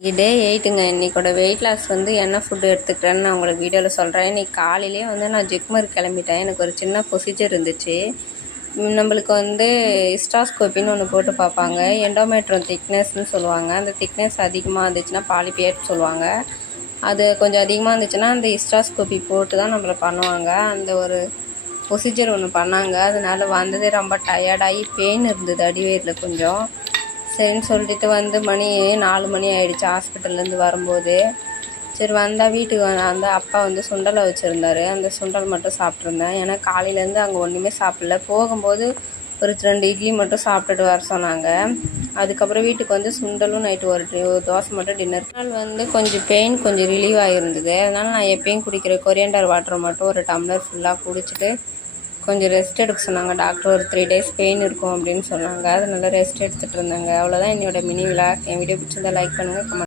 டே 8ங்க. இன்றைக்கோட weight loss வந்து என்ன food எடுத்துக்கிறேன்னு நான் உங்களுக்கு வீடியோவில் சொல்கிறேன். இன்றைக்கி காலையிலே வந்து நான் ஜிக்மர் கிளம்பிட்டேன். எனக்கு ஒரு சின்ன ப்ரொசீஜர் இருந்துச்சு. நம்மளுக்கு வந்து ஹிஸ்டாஸ்கோப்பின்னு ஒன்று போட்டு பார்ப்பாங்க. எண்டோமெட்ரியம் திக்னஸ்ன்னு சொல்லுவாங்க. அந்த திக்னஸ் அதிகமாக இருந்துச்சுன்னா பாலிபியேட் சொல்லுவாங்க. அது கொஞ்சம் அதிகமாக இருந்துச்சுன்னா அந்த ஹிஸ்டாஸ்கோப்பி போட்டு தான் நம்மளை பண்ணுவாங்க. அந்த ஒரு ப்ரொசீஜர் ஒன்று பண்ணாங்க. அதனால் வந்ததே ரொம்ப டயர்டாகி பெயின் இருந்தது அடிவயிறில் கொஞ்சம். சரின்னு சொல்லிட்டு வந்து மணி 4 மணி ஆகிடுச்சு ஹாஸ்பிட்டல்லேருந்து வரும்போது. சரி வந்தால் வீட்டுக்கு வந்து அப்பா வந்து சுண்டலை வச்சுருந்தாரு. அந்த சுண்டல் மட்டும் சாப்பிட்ருந்தேன். ஏன்னா காலையிலேருந்து அங்கே ஒன்றுமே சாப்பிடல. போகும்போது ஒரு 2 இட்லி மட்டும் சாப்பிட்டுட்டு வர சொன்னாங்க. அதுக்கப்புறம் வீட்டுக்கு வந்து சுண்டலும் நைட்டு ஒரு தோசை மட்டும் டின்னர். நாள் வந்து கொஞ்சம் பெயின் கொஞ்சம் ரிலீவ் ஆகிருந்தது. அதனால் நான் எப்பயும் குடிக்கிற கொரியண்டர் வாட்டரை மட்டும் ஒரு டம்ளர் ஃபுல்லாக குடிச்சிட்டு கொஞ்சம் ரெஸ்ட் எடுக்க சொன்னாங்க டாக்டர். ஒரு 3 டேஸ் பெயின் இருக்கும் அப்படின்னு சொன்னாங்க. அதனால ரெஸ்ட் எடுத்துகிட்டு இருந்தாங்க. அவ்வளோதான் என்னோட மினி விலாக். என் வீடியோ பிடிச்சிருந்தா லைக் பண்ணுங்கள், கமெண்ட்